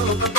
over.